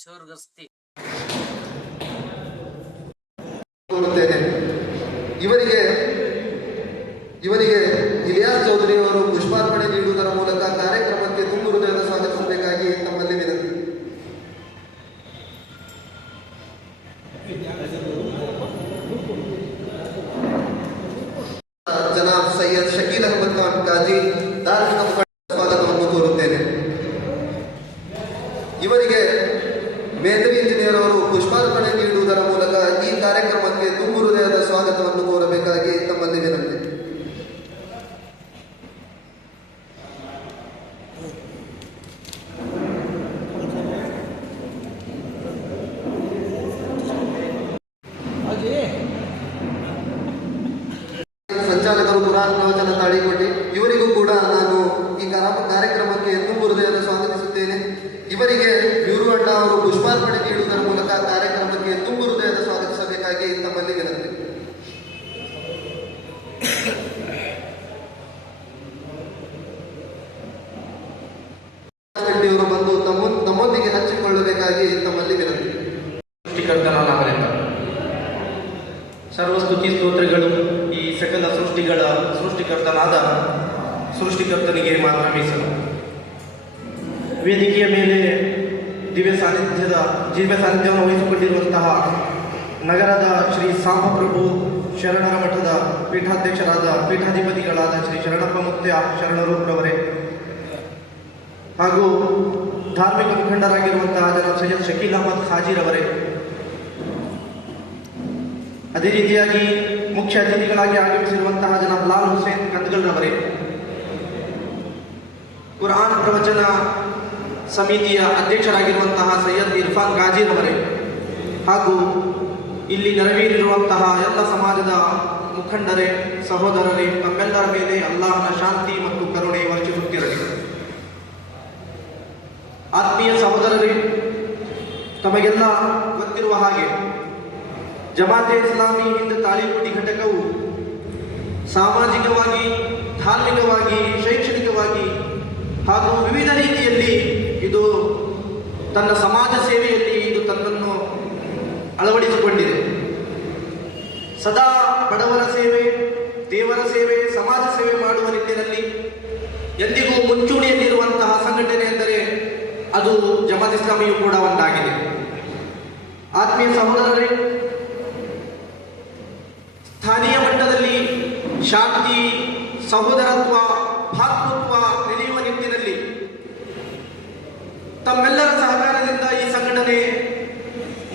ಚೋರ್ಗಸ್ತಿ. ಕೋರುತ್ತೇನೆ ಇವರಿಗೆ ಇವರಿಗೆ ಇಲಿಯಾಸ್ ಚೌಧರಿ ಅವರು ಪುಷ್ಪಾರ್ಪಣೆ ನೀಡುವುದರ ಮೂಲಕ ಕಾರ್ಯಕ್ರಮಕ್ಕೆ ತುಂಬು ಹೃದಯದ ಸ್ವಾಗತಿಸಬೇಕಾಗಿ ತಮ್ಮಲ್ಲಿ ವಿನಂತಿ ಜನಾಬ್ ಸೈಯದ್ ಶಕೀಲ್ ಅಹಮದ್ ಖಾನ್ ಕಾಜಿ ಧಾರ್ಮಿಕ ಮುಖಂಡ ಸ್ವಾಗತವನ್ನು ಕೋರುತ್ತೇನೆ ಇವರಿಗೆ ಮೇದ್ರಿ ಇಂಜಿನಿಯರ್ ಅವರು ಪುಷ್ಪಾರ್ಪಣೆ ನೀಡುವುದರ ಮೂಲಕ ಈ ಕಾರ್ಯಕ್ರಮಕ್ಕೆ ತುಂಬು ಹೃದಯದ ಸ್ವಾಗತವನ್ನು ಕೋರಬೇಕಾಗಿ ತಮ್ಮಲ್ಲಿ ವಿನಂತಿ ಸಂಚಾಲಕರು ಕುರಾನ್ ಪ್ರವಚನ ತಾಳಿಕೊಟ್ಟಿ ಇವರಿಗೂ ಕೂಡ ನಾನು ಈ ಕರಾ- ಕಾರ್ಯಕ್ರಮಕ್ಕೆ ತುಂಬು ಹೃದಯದ ಸ್ವಾಗತಿಸುತ್ತೇನೆ ಇವರಿಗೆ ಯೂರು ಅಣ್ಣ ಪುಷ್ಪಾರ್ಪಣೆ ನೀಡುವುದರ ಮೂಲಕ ಕಾರ್ಯಕ್ರಮಕ್ಕೆ ತುಂಬು ಹೃದಯದ ಸ್ವಾಗತಿಸಬೇಕಾಗಿ ತಮ್ಮಲ್ಲಿ ವಿನಂತಿ. ಶೆಟ್ಟಿಯವರು ಬಂದು ತಮ್ಮ, ತಮ್ಮೊಂದಿಗೆ ಹಂಚಿಕೊಳ್ಳಬೇಕಾಗಿ ತಮ್ಮಲ್ಲಿ ವಿನಂತಿ. ಸೃಷ್ಟಿಕರ್ತನಾದವರೆಂದ ಸರ್ವಸ್ತುತಿ ಸ್ತೋತ್ರಗಳು ಈ ಸಕಲ ಸೃಷ್ಟಿಗಳ ಸೃಷ್ಟಿಕರ್ತನಾದ ಸೃಷ್ಟಿಕರ್ತನಿಗೆ ಮಾತ್ರ ಮೀಸಲು. ವೇದಿಕೆಯ ಮೇಲೆ ದಿವ್ಯ ಸಾನ್ನಿಧ್ಯದ, ದಿವ್ಯ ಸಾನ್ನಿಧ್ಯವನ್ನು ವಹಿಸಿಕೊಂಡಿರುವಂತಹ ನಗರದ ಶ್ರೀ ಸಾಂಬಪ್ರಭು ಶರಣರ ಮಠದ ಪೀಠಾಧ್ಯಕ್ಷರಾದ ಪೀಠಾಧಿಪತಿಗಳಾದ ಶ್ರೀ ಶರಣಪ್ಪ ಮುತ್ಯ ಶರಣರೂಪ್ರವರೇ. ಹಾಗೂ ಧಾರ್ಮಿಕ ಮುಖಂಡರಾಗಿರುವಂತಹ ಜನ ಸೈಯದ್ ಶಕೀಲ್ ಅಹಮದ್ ಖಾಜಿರವರೇ ಅದೇ ರೀತಿಯಾಗಿ ಮುಖ್ಯ ಅತಿಥಿಗಳಾಗಿ ಆಗಮಿಸಿರುವಂತಹ ಜನ ಲಾಲ್ ಹುಸೇನ್ ಕಂದಗಲ್ರವರೇ ಕುರಾನ್ ಪ್ರವಚನ ಸಮಿತಿಯ ಅಧ್ಯಕ್ಷರಾಗಿರುವಂತಹ ಸೈಯದ್ ಇರ್ಫಾನ್ ಗಾಜಿರವರೇ ಹಾಗೂ ಇಲ್ಲಿ ನೆರವೇರಿರುವಂತಹ ಎಲ್ಲ ಸಮಾಜದ ಮುಖಂಡರೇ, ಸಹೋದರರೇ, ತಮ್ಮೆಲ್ಲರ ಮೇಲೆ ಅಲ್ಲಾಹನ ಶಾಂತಿ ಮತ್ತು ಕರುಣೆ ವರ್ಷಿಸುತ್ತಿರಲಿ. ಆತ್ಮೀಯ ಸಹೋದರರೇ, ತಮಗೆಲ್ಲ ಗೊತ್ತಿರುವ ಹಾಗೆ ಜಮಾತೆ ಇಸ್ಲಾಮಿ ಹಿಂದ್ ತಾಳಿಕೋಟಿ ಘಟಕವು ಸಾಮಾಜಿಕವಾಗಿ, ಧಾರ್ಮಿಕವಾಗಿ, ಶೈಕ್ಷಣಿಕವಾಗಿ ಹಾಗೂ ಇದು ತನ್ನ ಸಮಾಜ ಸೇವೆಯಲ್ಲಿ ಇದು ತನ್ನನ್ನು ಅಳವಡಿಸಿಕೊಂಡಿದೆ. ಸದಾ ಬಡವರ ಸೇವೆ, ದೇವರ ಸೇವೆ, ಸಮಾಜ ಸೇವೆ ಮಾಡುವ ನಿಟ್ಟಿನಲ್ಲಿ ಎಂದಿಗೂ ಮುಂಚೂಣಿಯಲ್ಲಿರುವಂತಹ ಸಂಘಟನೆ ಎಂದರೆ ಅದು ಜಮಾತ್ ಇಸ್ಲಾಮಿಯು ಕೂಡ ಒಂದಾಗಿದೆ. ಆತ್ಮೀಯ ಸಹೋದರರೇ, ಸ್ಥಾನೀಯ ಮಟ್ಟದಲ್ಲಿ ಶಾಂತಿ, ಸಹೋದರತ್ವ, ಭಾತೃತ್ವ ತಮ್ಮೆಲ್ಲರ ಸಹಕಾರದಿಂದ ಈ ಸಂಘಟನೆ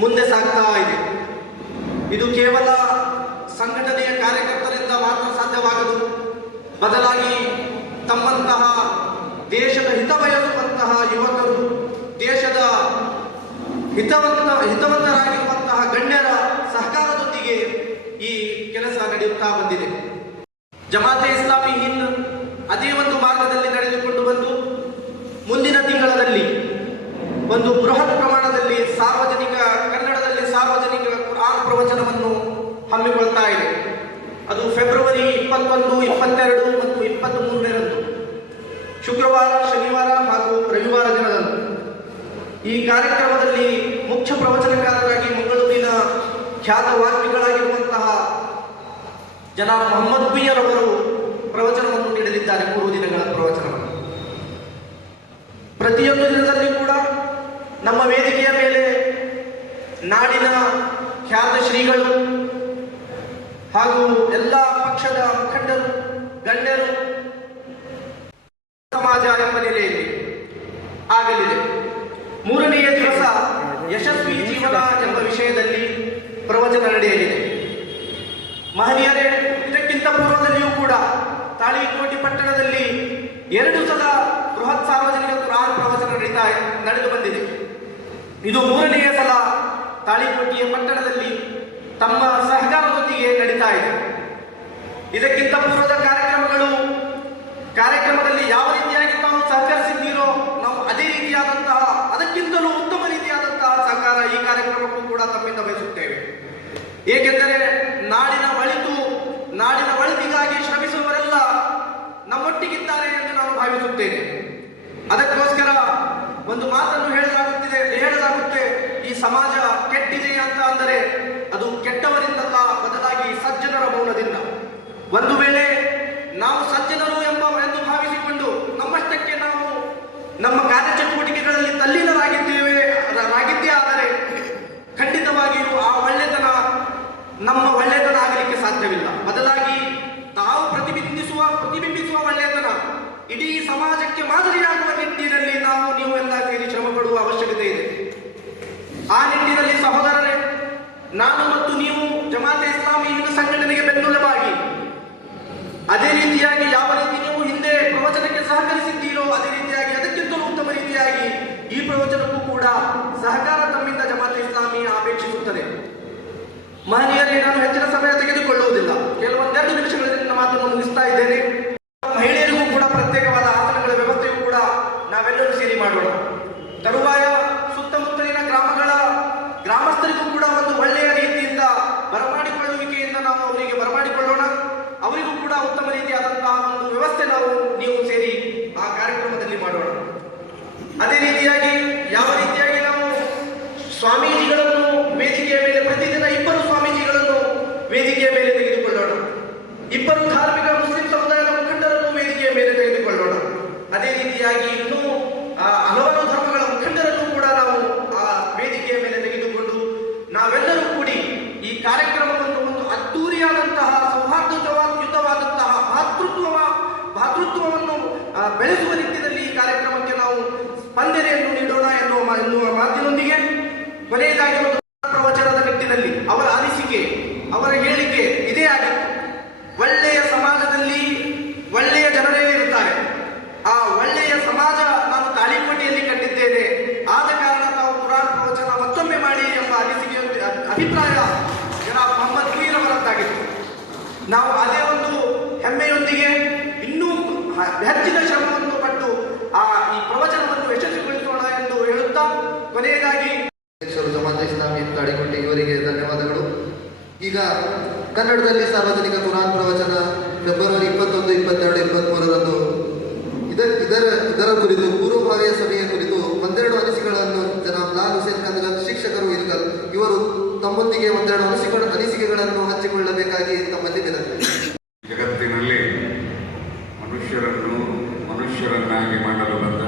ಮುಂದೆ ಸಾಗ್ತಾ ಇದೆ. ಇದು ಕೇವಲ ಸಂಘಟನೆಯ ಕಾರ್ಯಕರ್ತರಿಂದ ಮಾತ್ರ ಸಾಧ್ಯವಾಗದು. ಬದಲಾಗಿ ತಮ್ಮಂತಹ ದೇಶದ ಹಿತ ಬಯಸುವಂತಹ ಯುವಕರು, ದೇಶದ ಹಿತವಂತ, ಹಿತವಂತರಾಗಿರುವಂತಹ ಗಣ್ಯರ ಸಹಕಾರದೊಂದಿಗೆ ಈ ಕೆಲಸ ನಡೆಯುತ್ತಾ ಬಂದಿದೆ. ಜಮಾತೆ ಇಸ್ಲಾಮಿ ಹಿಂದ್ ಅದೇ ಒಂದು ಮಾರ್ಗದಲ್ಲಿ ನಡೆದುಕೊಂಡು ಒಂದು ಬೃಹತ್ ಪ್ರಮಾಣದಲ್ಲಿ ಸಾರ್ವಜನಿಕ, ಕನ್ನಡದಲ್ಲಿ ಸಾರ್ವಜನಿಕ ಕುರಾನ್ ಪ್ರವಚನವನ್ನು ಹಮ್ಮಿಕೊಳ್ತಾ ಇದೆ. ಅದು ಫೆಬ್ರವರಿ ಇಪ್ಪತ್ತೊಂದು, ಇಪ್ಪತ್ತೆರಡು ಮತ್ತು ಇಪ್ಪತ್ತ್ ಮೂರನೇರಂದು ಶುಕ್ರವಾರ, ಶನಿವಾರ ಹಾಗೂ ರವಿವಾರ ದಿನದಂದು. ಈ ಕಾರ್ಯಕ್ರಮದಲ್ಲಿ ಮುಖ್ಯ ಪ್ರವಚನಕಾರರಾಗಿ ಮಂಗಳೂರಿನ ಖ್ಯಾತ ವಾಗ್ಮಿಗಳಾಗಿರುವಂತಹ ಜನ ಮೊಹಮ್ಮದ್ ಬಿಯರ್ ಅವರು ಪ್ರವಚನವನ್ನು ನೀಡಲಿದ್ದಾರೆ. ಮೂರು ದಿನಗಳ ಪ್ರವಚನವನ್ನು. ಪ್ರತಿಯೊಂದು ದಿನದಲ್ಲಿ ಕೂಡ ನಮ್ಮ ವೇದಿಕೆಯ ಮೇಲೆ ನಾಡಿನ ಖ್ಯಾತ ಶ್ರೀಗಳು ಹಾಗೂ ಎಲ್ಲ ಪಕ್ಷದ ಮುಖಂಡರು, ಗಣ್ಯರು ಸಮಾಜ ಎಂಬ ನೆಲೆಯಲ್ಲಿ ಆಗಲಿದೆ. ಮೂರನೆಯ ದಿವಸ ಯಶಸ್ವಿ ಜೀವನ ಎಂಬ ವಿಷಯದಲ್ಲಿ ಪ್ರವಚನ ನಡೆಯಲಿದೆ. ಮಹನೀಯರೇ, ಇದಕ್ಕಿಂತ ಪೂರ್ವದಲ್ಲಿಯೂ ಕೂಡ ತಾಳಿಕೋಟಿ ಪಟ್ಟಣದಲ್ಲಿ ಎರಡು ಸಲ ಬೃಹತ್ ಸಾರ್ವಜನಿಕ ಕುರಾನ್ ಪ್ರವಚನ ನಡೀತಾ, ನಡೆದು ಬಂದಿದೆ. ಇದು ಮೂರನೆಯ ಸಲ ತಾಳಿಕೋಟಿಯ ಪಟ್ಟಣದಲ್ಲಿ ತಮ್ಮ ಸಹಕಾರದೊಂದಿಗೆ ನಡೀತಾ ಇದೆ. ಇದಕ್ಕಿಂತ ಪೂರ್ವದ ಕಾರ್ಯಕ್ರಮಗಳು ಕಾರ್ಯಕ್ರಮದಲ್ಲಿ ಯಾವ ರೀತಿಯಾಗಿ ತಾವು ಸಹಕರಿಸಿದ್ದೀರೋ ನಾವು ಅದೇ ರೀತಿಯಾದಂತಹ, ಅದಕ್ಕಿಂತಲೂ ಉತ್ತಮ ರೀತಿಯಾದಂತಹ ಸಹಕಾರ ಈ ಕಾರ್ಯಕ್ರಮಕ್ಕೂ ಕೂಡ ತಮ್ಮಿಂದ ಬಯಸುತ್ತೇವೆ. ಏಕೆಂದರೆ ನಾಡಿನ ಒಳಿತು, ನಾಡಿನ ಒಳಿತಿಗಾಗಿ ಶ್ರಮಿಸುವವರೆಲ್ಲ ನಮ್ಮೊಟ್ಟಿಗಿದ್ದಾರೆ ಎಂದು ನಾನು ಭಾವಿಸುತ್ತೇನೆ. ಅದಕ್ಕೋಸ್ಕರ ಸಮಾಜ ಕೆಟ್ಟಿದೆ ಅಂತ ಅಂದರೆ ಈ ಪ್ರವಚನಕ್ಕೂ ಕೂಡ ಸಹಕಾರ ತಮ್ಮಿಂದ ಜಮಾತ್ ಇಸ್ಲಾಮಿ ಅಪೇಕ್ಷಿಸುತ್ತದೆ. ಮಹನೀಯರೇ ನಾನು ಹೆಚ್ಚಿನ ಸಮಯ ತೆಗೆದುಕೊಳ್ಳುವುದಿಲ್ಲ. ಕೆಲವೊಂದೆರಡು ನಿಮಿಷಗಳಲ್ಲಿ ನನ್ನ ಮಾತನ್ನು ಮುಗಿಸ್ತಾ ಇದ್ದೇನೆ ಮಹಿಳೆಯರಿಗೂ ಕೂಡ ಪ್ರತ್ಯೇಕವಾದ ಆಸನಗಳ ವ್ಯವಸ್ಥೆಯೂ ಕೂಡ ನಾವೆಲ್ಲರೂ ಸೇರಿ ಮಾಡೋಣ ತರುವಾಯ ಸುತ್ತಮುತ್ತಲಿನ ಗ್ರಾಮಗಳ ಗ್ರಾಮಸ್ಥರಿಗೂ ಕೂಡ ಒಂದು ಒಳ್ಳೆಯ ರೀತಿಯಿಂದ ಬರಮಾಡಿಕೊಳ್ಳುವಿಕೆಯಿಂದ ನಾವು ಅವರಿಗೆ ಬರಮಾಡಿಕೊಳ್ಳೋಣ ಅವರಿಗೂ ಕೂಡ ಉತ್ತಮ ರೀತಿಯಾದಂತಹ ಒಂದು ವ್ಯವಸ್ಥೆ ನಾವು ನೀವು ಸೇರಿ ಆ ಕಾರ್ಯಕ್ರಮದಲ್ಲಿ ಮಾಡೋಣ ಅದೇ ರೀತಿಯಾಗಿ ಯಾವ ರೀತಿಯಾಗಿ ನಾವು ಸ್ವಾಮೀಜಿಗಳನ್ನು ವೇದಿಕೆಯ ಮೇಲೆ ಪ್ರತಿದಿನ ಇಬ್ಬರು ಸ್ವಾಮೀಜಿಗಳನ್ನು ವೇದಿಕೆಯ ಮೇಲೆ ತೆಗೆದುಕೊಳ್ಳೋಣ ಇಬ್ಬರು ಧಾರ್ಮಿಕ ಮುಸ್ಲಿಂ ಸಮುದಾಯದ ಮುಖಂಡರನ್ನು ವೇದಿಕೆಯ ಮೇಲೆ ತೆಗೆದುಕೊಳ್ಳೋಣ ಅದೇ ರೀತಿಯಾಗಿ ಇನ್ನೂ ಆ, ಹಲವಾರು ಧರ್ಮಗಳ ಮುಖಂಡರನ್ನು ಕೂಡ ನಾವು ಆ ವೇದಿಕೆಯ ಮೇಲೆ ತೆಗೆದುಕೊಂಡು ನಾವೆಲ್ಲರೂ ಕೂಡಿ ಈ ಕಾರ್ಯಕ್ರಮವನ್ನು ಒಂದು ಅದ್ದೂರಿಯಾದಂತಹ ಸೌಹಾರ್ದಯುತವಾದಂತಹ ಭಾತೃತ್ವ ಭಾತೃತ್ವವನ್ನು ಆ, ಬೆಳೆಸುವ ನಿಟ್ಟಿನಲ್ಲಿ ಈ ಕಾರ್ಯಕ್ರಮಕ್ಕೆ ನಾವು ಸ್ಪಂದನೆಯನ್ನು ನೀಡೋಣ ಎನ್ನುವ ಎನ್ನುವ ಮಾತಿನೊಂದಿಗೆ ಕೊನೆಯದಾಗಿ ಒಂದು ಪ್ರವಚನದ ನಿಟ್ಟಿನಲ್ಲಿ ಅವರ ಅನಿಸಿಕೆ, ಅವರ ಹೇಳಿಕೆ ಇದೇ ಆಗಿತ್ತು. ಒಳ್ಳೆಯ ಸಮಾಜದಲ್ಲಿ ಒಳ್ಳೆಯ ಜನರೇ ಇರುತ್ತಾರೆ. ಆ ಒಳ್ಳೆಯ ಸಮಾಜ ನಾನು ತಾಳಿಕೋಟೆಯಲ್ಲಿ ಕಂಡಿದ್ದೇನೆ. ಆದ ಕಾರಣ ನಾವು ಪುರಾಣ ಪ್ರವಚನ ಮತ್ತೊಮ್ಮೆ ಮಾಡಿ ಎಂಬ ಅನಿಸಿಕೆ ಅಭಿಪ್ರಾಯ ಜನಾಬ್ ಮೊಹಮ್ಮದ್ ಮೀರ್ ಅವರದ್ದಾಗಿತ್ತು ನಾವು ಅದೇ ಒಂದು ಹೆಮ್ಮೆಯೊಂದಿಗೆ ಹೆಚ್ಚಿನ ಶ್ರಮವನ್ನು ಪಟ್ಟು ಆ ಈ ಪ್ರವಚನವನ್ನು ಯಶಸ್ವಿಗೊಳಿಸೋಣ ಎಂದು ಹೇಳುತ್ತಾ ಕೊನೆಯದಾಗಿ ಸಮಾಜ ಇಸ್ಲಾಮಿ ಇವರಿಗೆ ಧನ್ಯವಾದಗಳು. ಈಗ ಕನ್ನಡದಲ್ಲಿ ಸಾರ್ವಜನಿಕ ಕುರಾನ್ ಪ್ರವಚನ ಫೆಬ್ರವರಿ ಇಪ್ಪತ್ತೊಂದು, ಇಪ್ಪತ್ತೆರಡು, ಇಪ್ಪತ್ಮೂರರಂದು ಇದರ ಇದರ ಇದರ ಕುರಿತು ಪೂರ್ವಭಾವಿಯ ಸಭೆಯ ಕುರಿತು ಒಂದೆರಡು ಅನಿಸಿಕೆಗಳನ್ನು ಜನಾಬ್ ಲಾಲ್ ಹುಸೇನ್ ಕಂದಗಲ್ ಶಿಕ್ಷಕರು ಇಲ್ಕಲ್ ಇವರು ತಮ್ಮೊಂದಿಗೆ ಒಂದೆರಡು ಅನಿಸಿಕೆ ಅನಿಸಿಕೆಗಳನ್ನು ಹಂಚಿಕೊಳ್ಳಬೇಕಾಗಿ ತಮ್ಮಲ್ಲಿ ವಿನಂತಿ ಜಗತ್ತಿನಲ್ಲಿ ಮನುಷ್ಯರನ್ನು ಮನುಷ್ಯರನ್ನಾಗಿ ಮಾಡಲು ಬಂದ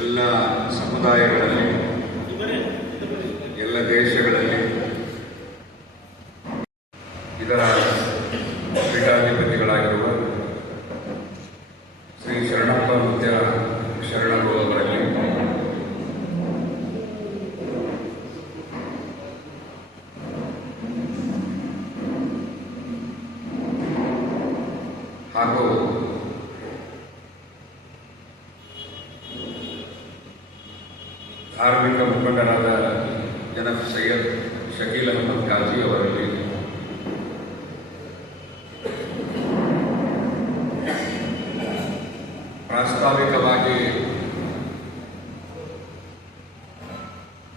ಎಲ್ಲ ಸಮುದಾಯಗಳಲ್ಲಿ ಎಲ್ಲ ದೇಶಗಳಲ್ಲಿ ಇದರ ಪೀಠಾಧಿಪತಿಗಳಾಗಿರುವ ಶ್ರೀ ಶರಣಪ್ಪ ಮುತ್ಯ ಶರಣರು ಅವರಲ್ಲಿ ಹಾಗೂ ಧಾರ್ಮಿಕ ಮುಖಂಡರಾದ ಜನಫ್ ಸೈಯದ್ ಶಕೀಲ್ ಅಹಮದ್ ಕಾಜಿ ಅವರಲ್ಲಿ ಪ್ರಾಸ್ತಾವಿಕವಾಗಿ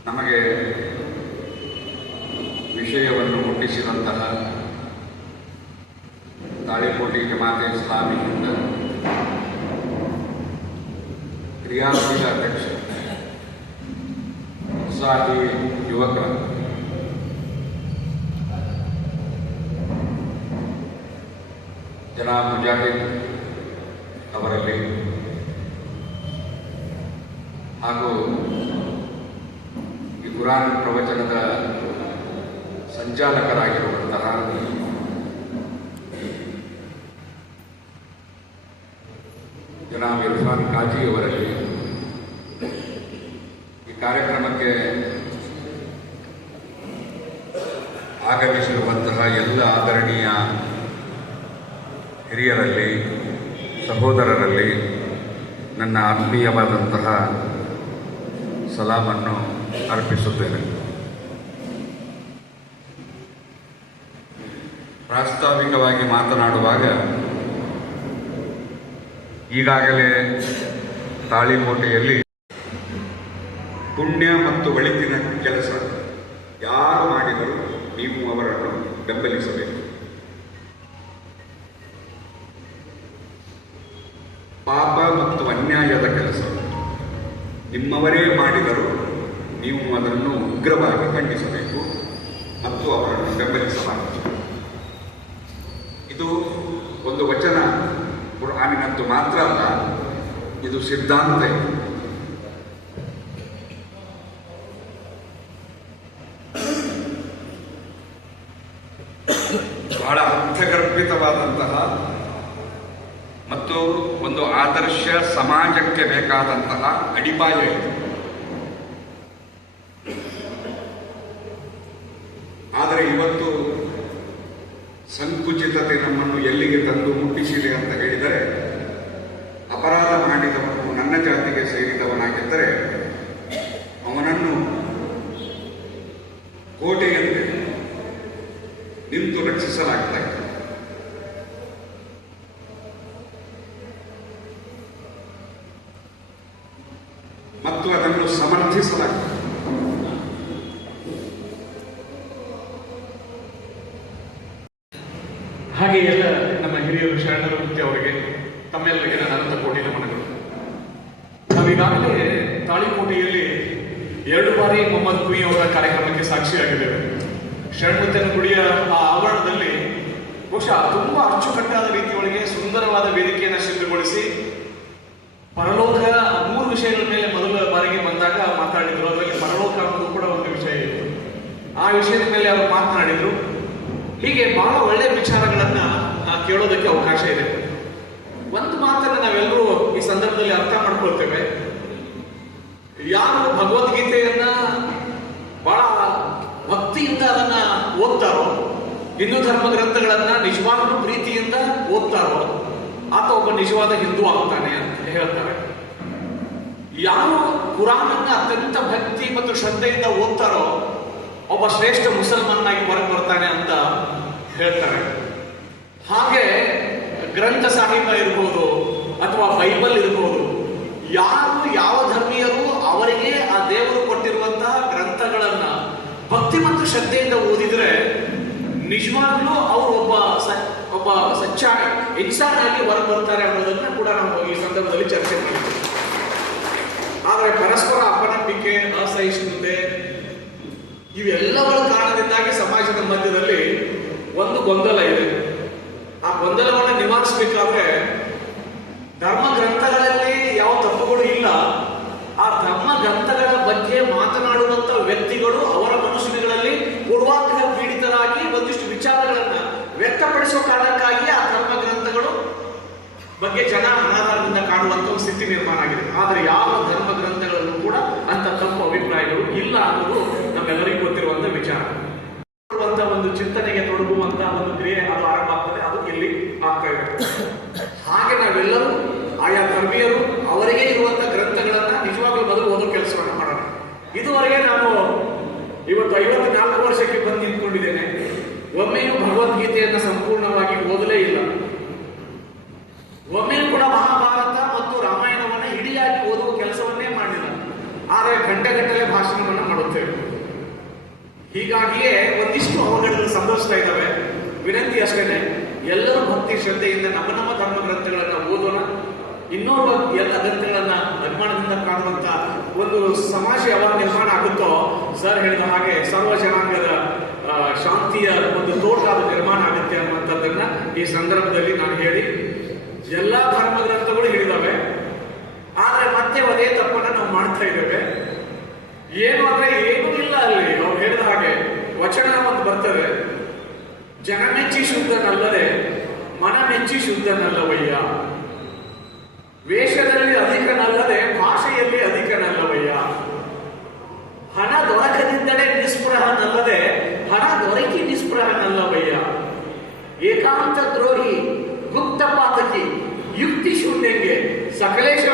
ನಮಗೆ ವಿಷಯವನ್ನು ಮುಟ್ಟಿಸಿದಂತಹ ತಾಳಿಕೋಟಿ ಜಮಾತೆ ಇಸ್ಲಾಮಿಯಿಂದ ಕ್ರಿಯಾಶೀಲ ಅಧ್ಯಕ್ಷ ಉತ್ಸಾಹಿ ಯುವಕ ಜನಾಬ್ ಮುಜಾಹಿದ್ ಅವರಲ್ಲಿ. ಹಾಗೂ ಈ ಕುರಾನ್ ಪ್ರವಚನದ ಸಂಚಾಲಕರಾಗಿರುವಂತಹ ಜನಾಬ್ ಇರ್ಫಾನ್ ಕಾಜಿ ಅವರಲ್ಲಿ ಈ ಕಾರ್ಯಕ್ರಮಕ್ಕೆ ಆಗಮಿಸಿರುವಂತಹ ಎಲ್ಲ ಆದರಣೀಯ ಹಿರಿಯರಲ್ಲಿ ಸಹೋದರರಲ್ಲಿ ನನ್ನ ಆತ್ಮೀಯವಾದಂತಹ ಸಲಾಮನ್ನು ಅರ್ಪಿಸುತ್ತೇನೆ. ಪ್ರಾಸ್ತಾವಿಕವಾಗಿ ಮಾತನಾಡುವಾಗ ಈಗಾಗಲೇ ತಾಳಿಕೋಟೆಯಲ್ಲಿ ಪುಣ್ಯ ಮತ್ತು ಒಳಿತಿನ ಕೆಲಸ ಯಾರು ಮಾಡಿದರೂ ನೀವು ಅವರನ್ನು ಬೆಂಬಲಿಸಬೇಕು. ಪಾಪ ಮತ್ತು ಅನ್ಯಾಯದ ಕೆಲಸ ನಿಮ್ಮವರೇ ಮಾಡಿದರು ನೀವು ಅದನ್ನು ಉಗ್ರವಾಗಿ ಖಂಡಿಸಬೇಕು ಮತ್ತು ಅವರನ್ನು ಬೆಂಬಲಿಸಬಾರದು. ಇದು ಒಂದು ವಚನ ಕುರ್ಆನಿನದ್ದು ಮಾತ್ರ ಅಲ್ಲ, ಇದು ಸಿದ್ಧಾಂತ ಬಹಳ ಅರ್ಥಗರ್ಭಿತವಾದಂತಹ ಮತ್ತು ಒಂದು ಆದರ್ಶ ಸಮಾಜಕ್ಕೆ ಬೇಕಾದಂತಹ ಅಡಿಪಾಯ ಆದರೆ ಇವತ್ತು ಸಂಕುಚಿತತೆ ನಮ್ಮನ್ನು ಎಲ್ಲಿಗೆ ತಂದು ಮುಟ್ಟಿಸಿದೆ ಅಂತ ಹೇಳಿದರೆ, ಅಪರಾಧ ಮಾಡಿದವನು ನನ್ನ ಜಾತಿಗೆ ಸೇರಿದವನಾಗಿದ್ದರೆ, ಅವನನ್ನು ಕೋಟೆಯಂತೆ ನಿಂತು ರಕ್ಷಿಸಲಾಗ್ತಾ ಇದೆ ಮತ್ತು ಅದನ್ನು ಸಮರ್ಥಿಸಲಾಗ್ತದೆ ಹಾಗೆ ಎಲ್ಲ ನಮ್ಮ ಹಿರಿಯರು ಶರಣರ ಮುಕ್ತಿ ಅವರಿಗೆ ತಮ್ಮೆಲ್ಲರಿಗೆ ನನ್ನ ಅನಂತ ಕೋಟಿ ನಮನಗಳು ನಾವೀಗಾಗಲೇ ತಾಳಿಕೋಟೆಯಲ್ಲಿ ಎರಡು ಬಾರಿ ಮೊಹಮ್ಮದ್ ಕುಯಿ ಅವರ ಕಾರ್ಯಕ್ರಮಕ್ಕೆ ಸಾಕ್ಷಿಯಾಗಿದ್ದೇವೆ. ಷಣ್ಮುತ್ತನ ಗುಡಿಯ ಆ ಆವರಣದಲ್ಲಿ ಬಹುಶಃ ತುಂಬಾ ಅಚ್ಚುಕಟ್ಟಾದ ರೀತಿಯೊಳಗೆ ಸುಂದರವಾದ ವೇದಿಕೆಯನ್ನು ಶಿಲ್ಪಗೊಳಿಸಿ ಪರಲೋಕ ಮೂರು ವಿಷಯಗಳ ಮೇಲೆ ಮೊದಲ ಬಾರಿಗೆ ಬಂದಾಗ ಮಾತಾಡಿದ್ರು. ಅದರಲ್ಲಿ ಪರಲೋಕ ಅನ್ನೋದು ಕೂಡ ಒಂದು ವಿಷಯ ಇತ್ತು. ಆ ವಿಷಯದ ಮೇಲೆ ಅವರು ಮಾತನಾಡಿದ್ರು. ಹೀಗೆ ಬಹಳ ಒಳ್ಳೆಯ ವಿಚಾರಗಳನ್ನ ಕೇಳೋದಕ್ಕೆ ಅವಕಾಶ ಇದೆ. ಒಂದು ಮಾತನ್ನ ನಾವೆಲ್ಲರೂ ಈ ಸಂದರ್ಭದಲ್ಲಿ ಅರ್ಥ ಮಾಡ್ಕೊಳ್ತೇವೆ. ಯಾರು ಭಗವದ್ಗೀತೆಯನ್ನ ಬಹಳ ಭಕ್ತಿಯಿಂದ ಅದನ್ನ ಓದ್ತಾರೋ, ಹಿಂದೂ ಧರ್ಮ ಗ್ರಂಥಗಳನ್ನ ನಿಜವಾದ ಪ್ರೀತಿಯಿಂದ ಓದ್ತಾರೋ, ಆತ ಒಬ್ಬ ನಿಜವಾದ ಹಿಂದೂ ಆಗ್ತಾನೆ ಅಂತ ಹೇಳ್ತಾರೆ. ಯಾರು ಕುರಾನನ್ನ ಅತ್ಯಂತ ಭಕ್ತಿ ಮತ್ತು ಶ್ರದ್ಧೆಯಿಂದ ಓದ್ತಾರೋ, ಒಬ್ಬ ಶ್ರೇಷ್ಠ ಮುಸಲ್ಮಾನಾಗಿ ಹೊರಗೆ ಬರ್ತಾನೆ ಅಂತ ಹೇಳ್ತಾರೆ. ಹಾಗೆ ಗ್ರಂಥ ಸಾಹಿತ್ಯ ಇರ್ಬೋದು ಅಥವಾ ಬೈಬಲ್ ಇರ್ಬೋದು, ಯಾರು ಯಾವ ಧರ್ಮೀಯರು ಅವರಿಗೆ ಆ ದೇವರು ಕೊಟ್ಟಿರುವಂತಹ ಗ್ರಂಥಗಳನ್ನ ಭಕ್ತಿ ಮತ್ತು ಶ್ರದ್ಧೆಯಿಂದ ಓದಿದ್ರೆ ನಿಜವಾಗ್ಲೂ ಅವರು ಒಬ್ಬ ಒಬ್ಬ ಸಚ್ಚ ಇನ್ಸಾನ್ ಆಗಿ ಹೊರಗೆ ಬರ್ತಾರೆ ಅನ್ನೋದನ್ನ ಕೂಡ ನಾವು ಈ ಸಂದರ್ಭದಲ್ಲಿ ಚರ್ಚೆ ಮಾಡಿದ್ವಿ ಆದರೆ ಪರಸ್ಪರ ಅಪನಂಬಿಕೆ, ಅಸಹಿಷ್ಣುತೆ ಇವೆಲ್ಲವರ ಕಾರಣದಿಂದಾಗಿ ಸಮಾಜದ ಮಧ್ಯದಲ್ಲಿ ಒಂದು ಗೊಂದಲ ಇದೆ. ಆ ಗೊಂದಲವನ್ನು ನಿವಾರಿಸಬೇಕಾದ್ರೆ ಧರ್ಮ ಗ್ರಂಥಗಳಲ್ಲಿ ಯಾವ ತಪ್ಪುಗಳು ಇಲ್ಲ ಆ ಧರ್ಮ ಗ್ರಂಥಗಳ ಬಗ್ಗೆ ಮಾತನಾಡುವಂತ ವ್ಯಕ್ತಿಗಳು ಅವರ ಮನುಷ್ಯಗಳಲ್ಲಿ ಪೂರ್ವಾಗ್ರಹ ಪೀಡಿತರಾಗಿ ಒಂದಿಷ್ಟು ವಿಚಾರಗಳನ್ನ ವ್ಯಕ್ತಪಡಿಸುವ ಕಾರಣಕ್ಕಾಗಿ ಆ ಧರ್ಮ ಗ್ರಂಥಗಳು ಬಗ್ಗೆ ಜನ ಕಾಣುವಂತ ಒಂದು ಸ್ಥಿತಿ ನಿರ್ಮಾಣ ಆಗಿದೆ. ಆದರೆ ಯಾವ ಧರ್ಮ ಗ್ರಂಥಗಳಲ್ಲೂ ಕೂಡ ಅಂತ ತಪ್ಪು ಅಭಿಪ್ರಾಯಗಳು ಇಲ್ಲ ಅನ್ನೋದು ನಮ್ಮೆಲ್ಲರಿಗೂ ಗೊತ್ತಿರುವಂತ ವಿಚಾರ. ಒಂದು ಚಿಂತನೆಗೆ ತೊಡಗುವಂತ ಒಂದು ಕ್ರಿಯೆ ಅದು ಆರಂಭ ಆಗ್ತದೆ, ಅದು ಇಲ್ಲಿ ಆಗ್ತಾ ಇದೆ. ಹಾಗೆ ನಾವೆಲ್ಲರೂ ಆಯಾ ಧರ್ಮೀಯರು ಅವರಿಗೆ ಇರುವಂತ ಗ್ರಂಥಗಳನ್ನ ನಿಜವಾಗ್ಲೂ ಮೊದಲು ಓದೋ ಕೆಲಸವನ್ನು ಮಾಡೋಣ. ಇದುವರೆಗೆ ನಾನು ಇವತ್ತು ಐವತ್ನಾಲ್ಕು ವರ್ಷಕ್ಕೆ ಬಂದು ನಿಂತ್ಕೊಂಡಿದ್ದೇನೆ. ಒಮ್ಮೆಯೂ ಭಗವದ್ಗೀತೆಯನ್ನು ಸಂಪೂರ್ಣವಾಗಿ ಓದಲೇ ಇಲ್ಲ. ಹೀಗಾಗಿಯೇ ಒಂದಿಷ್ಟು ಅವಘಡಗಳು ಸಂಭವಿಸ್ತಾ ಇದ್ದಾವೆ. ವಿನಂತಿ ಅಷ್ಟೇನೆ, ಎಲ್ಲರೂ ಭಕ್ತಿ ಶ್ರದ್ಧೆಯಿಂದ ನಮ್ಮ ನಮ್ಮ ಧರ್ಮ ಗ್ರಂಥಗಳನ್ನ ಓದೋಣ. ಇನ್ನೊಂದು ಎಲ್ಲ ಗ್ರಂಥಗಳನ್ನ ನಿರ್ಮಾಣದಿಂದ ಕಾಣುವಂತ ಒಂದು ಸಮಾಜ ಯಾವಾಗ ನಿರ್ಮಾಣ ಆಗುತ್ತೋ, ಸರ್ ಹೇಳಿದ ಹಾಗೆ ಸರ್ವ ಜನಾಂಗದ ಶಾಂತಿಯ ಒಂದು ತೋಟ ಅದು ನಿರ್ಮಾಣ ಆಗುತ್ತೆ ಅನ್ನುವಂಥದ್ದನ್ನ ಈ ಸಂದರ್ಭದಲ್ಲಿ ನಾನು ಹೇಳಿ, ಎಲ್ಲಾ ಧರ್ಮ ಗ್ರಂಥಗಳು ಹೇಳಿದಾವೆ ಆದ್ರೆ ಮತ್ತೆ ಅದೇ ತಪ್ಪನ್ನ ನಾವು ಮಾಡ್ತಾ ಇದ್ದೇವೆ. ಏನು ಅಂದ್ರೆ ಏನೂ ಇಲ್ಲ ಅಲ್ಲಿ. ಅವ್ರು ಹೇಳಿದ ಹಾಗೆ ವಚನ ಒಂದು ಬರ್ತದೆ. ಜನ ಮೆಚ್ಚಿ ಶುದ್ಧನಲ್ಲದೆ, ಮನ ಮೆಚ್ಚಿ ಶುದ್ಧನಲ್ಲವಯ್ಯ. ವೇಷದಲ್ಲಿ ಅಧಿಕನಲ್ಲದೆ, ಭಾಷೆಯಲ್ಲಿ ಅಧಿಕನಲ್ಲವಯ್ಯ. ಹಣ ದೊರಕದಿಂದಲೇ ನಿಸ್ಪೃಹನಲ್ಲದೆ, ಹಣ ದೊರಕಿ ನಿಸ್ಪೃಹನಲ್ಲವಯ್ಯ. ಏಕಾಂತ ದ್ರೋಹಿ ಗುಪ್ತ ಪಾತಕಿ ಯುಕ್ತಿ ಶೂನ್ಯಂಗೆ, ಸಕಲೇಶ